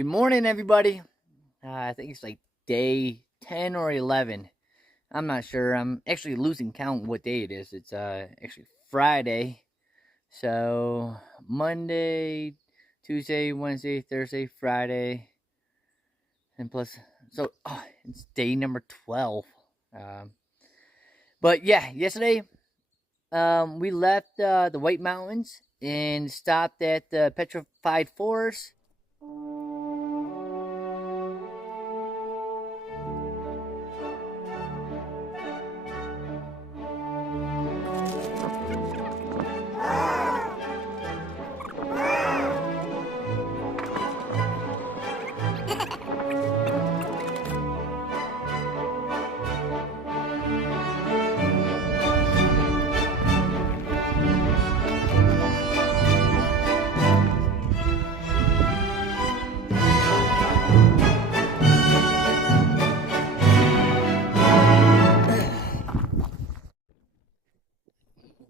Good morning, everybody. I think it's like day 10 or 11. I'm not sure. I'm actually losing count what day it is. It's actually Friday. So Monday, Tuesday, Wednesday, Thursday, Friday, and plus, it's day number 12. Um, but yeah, yesterday we left the White Mountains and stopped at the Petrified Forest.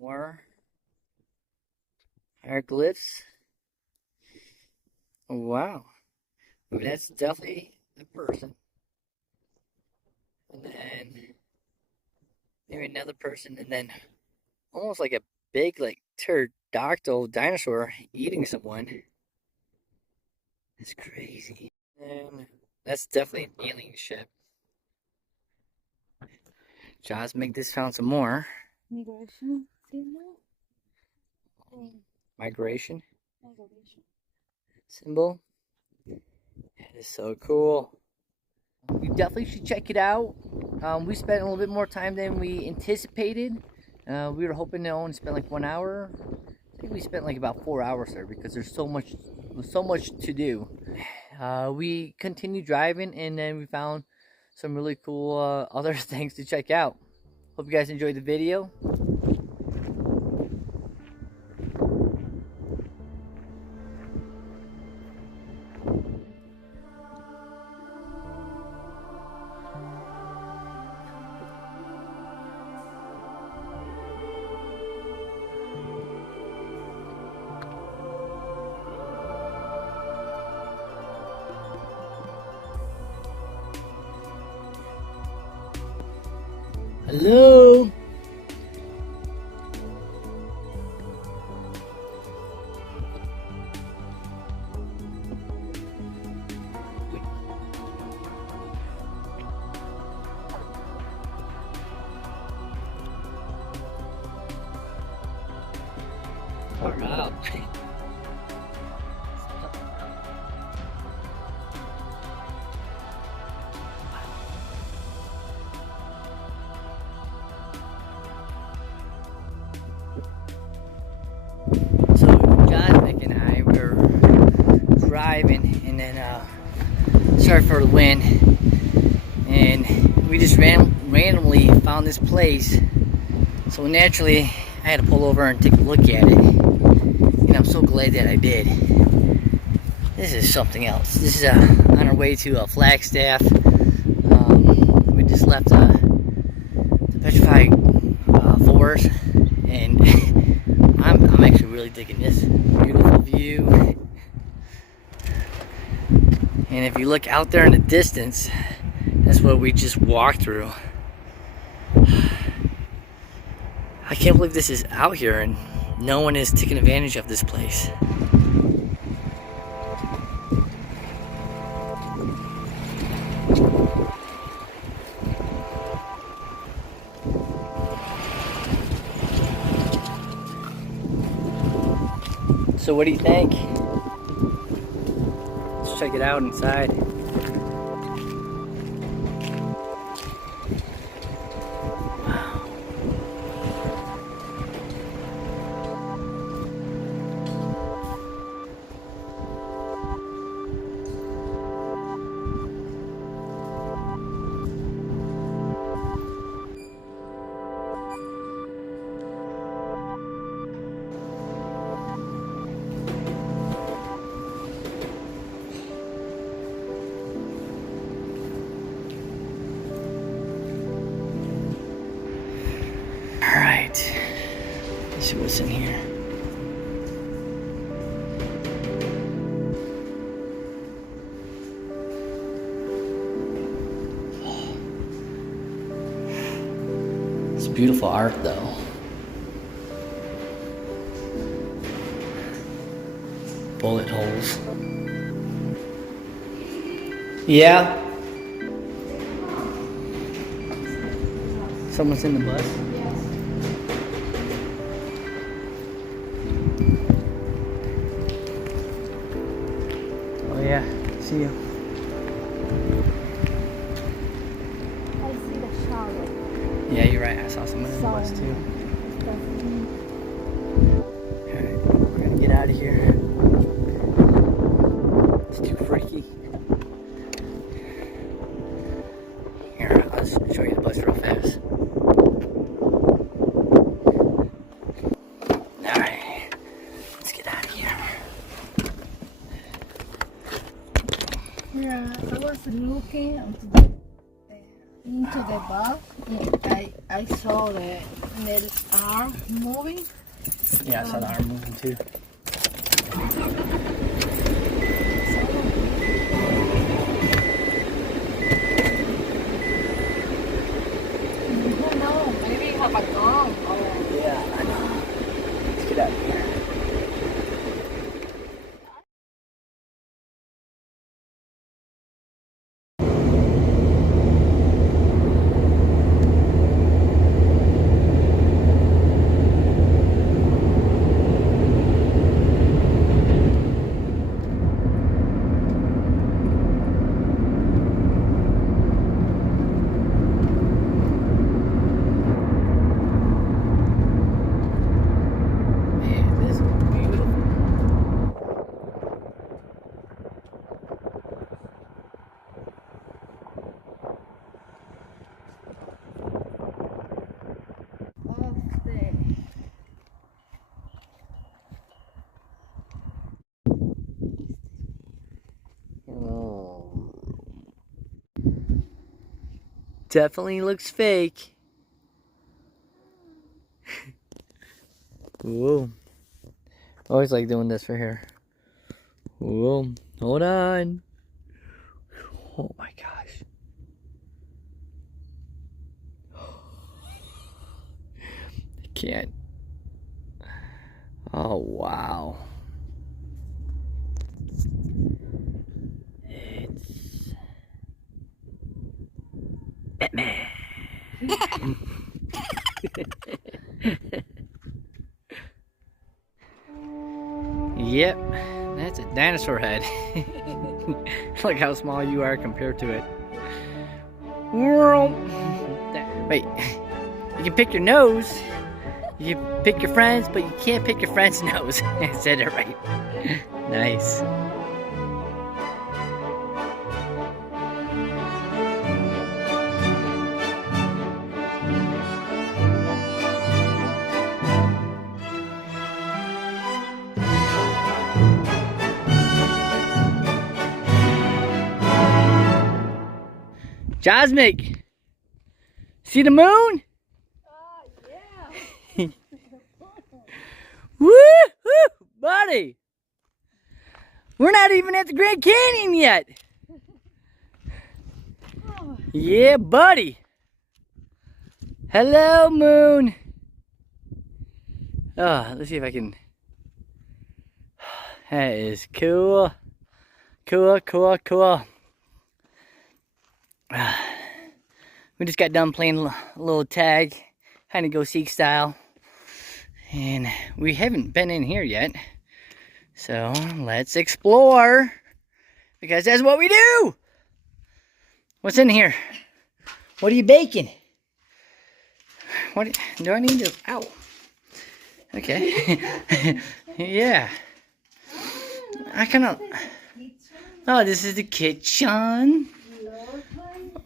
More hieroglyphs. Wow. I mean, that's definitely a person. And then maybe another person, and then almost like a big, like, pterodactyl dinosaur eating someone. It's crazy. And that's definitely an alien ship. Jaws make this found some more. Migration symbol? Migration Migration. symbol. That is so cool. You definitely should check it out. We spent a little bit more time than we anticipated. We were hoping to only spend like 1 hour. I think we spent like about 4 hours there because there's so much to do. We continued driving and then we found some really cool other things to check out. Hope you guys enjoyed the video. Hello. Wow. So John, Nick, and I were driving, and then sorry for the wind, and we just randomly found this place. So naturally, I had to pull over and take a look at it, and I'm so glad that I did. This is something else. This is on our way to Flagstaff. We just left the Petrified Forest, and I'm actually really digging this beautiful view. And if you look out there in the distance, that's what we just walked through. I can't believe this is out here and no one is taking advantage of this place. So what do you think? Let's check it out inside. Alright, let's see what's in here. beautiful art though. Bullet holes. Yeah. Someone's in the bus? Yes. Oh yeah, see you. I see the shower. Yeah, you're right. I saw someone in the bus too. Alright, we're gonna get out of here. It's too freaky. Here, I'll just show you the bus real fast. Alright, let's get out of here. Yeah, I was looking into the bus. I saw the arm moving. Yeah, I saw the arm moving too. Who knows? Maybe it have a gun. Yeah, I know. Let's get out of here. Man, this is beautiful. Oh. Definitely looks fake. Whoa. Always like doing this for hair. Whoa. Hold on. Oh my gosh. I can't. Oh wow. It's Batman. Yep, that's a dinosaur head. Look how small you are compared to it. Wait, you can pick your nose. You can pick your friends, but you can't pick your friend's nose. I said it right. Nice. Josmic, see the moon? Yeah. Woo, woo, buddy. We're not even at the Grand Canyon yet. Oh. Yeah, buddy. Hello, moon. Oh, let's see if I can. That is cool. Cool, cool, cool. We just got done playing a little tag, hide and go seek style, and we haven't been in here yet. So let's explore, because that's what we do. What's in here? What are you baking? What do I need to? Ow. Okay. Yeah. I kind of. Oh, this is the kitchen.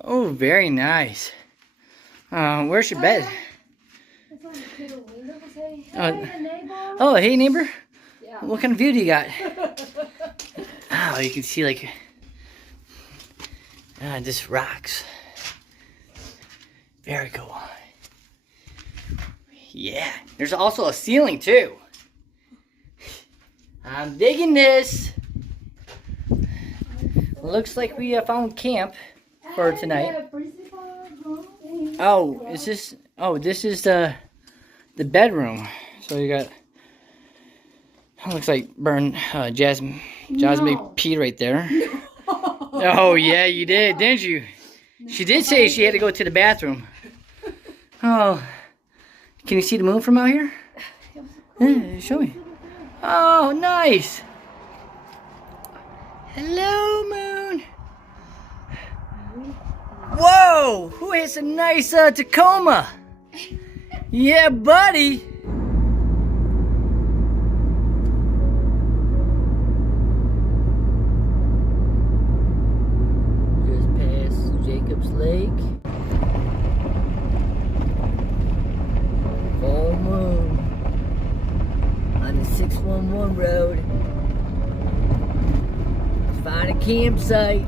Oh, very nice. Where's your bed? Oh, hey neighbor. Yeah. What kind of view do you got? Oh, you can see like just rocks. Very cool. Yeah, there's also a ceiling too. I'm digging this. Looks like we found camp for tonight. Oh, is this Oh, this is the bedroom. So you got, looks like burned Jasmine pee right there. Oh yeah, you did, didn't you? She did say she had to go to the bathroom. Oh, can you see the moon from out here? Yeah, show me. Oh, nice. Hello, moon. Whoa, who has a nice Tacoma? Yeah, buddy. Just past Jacobs Lake. Full moon on the 611 road. Let's find a campsite.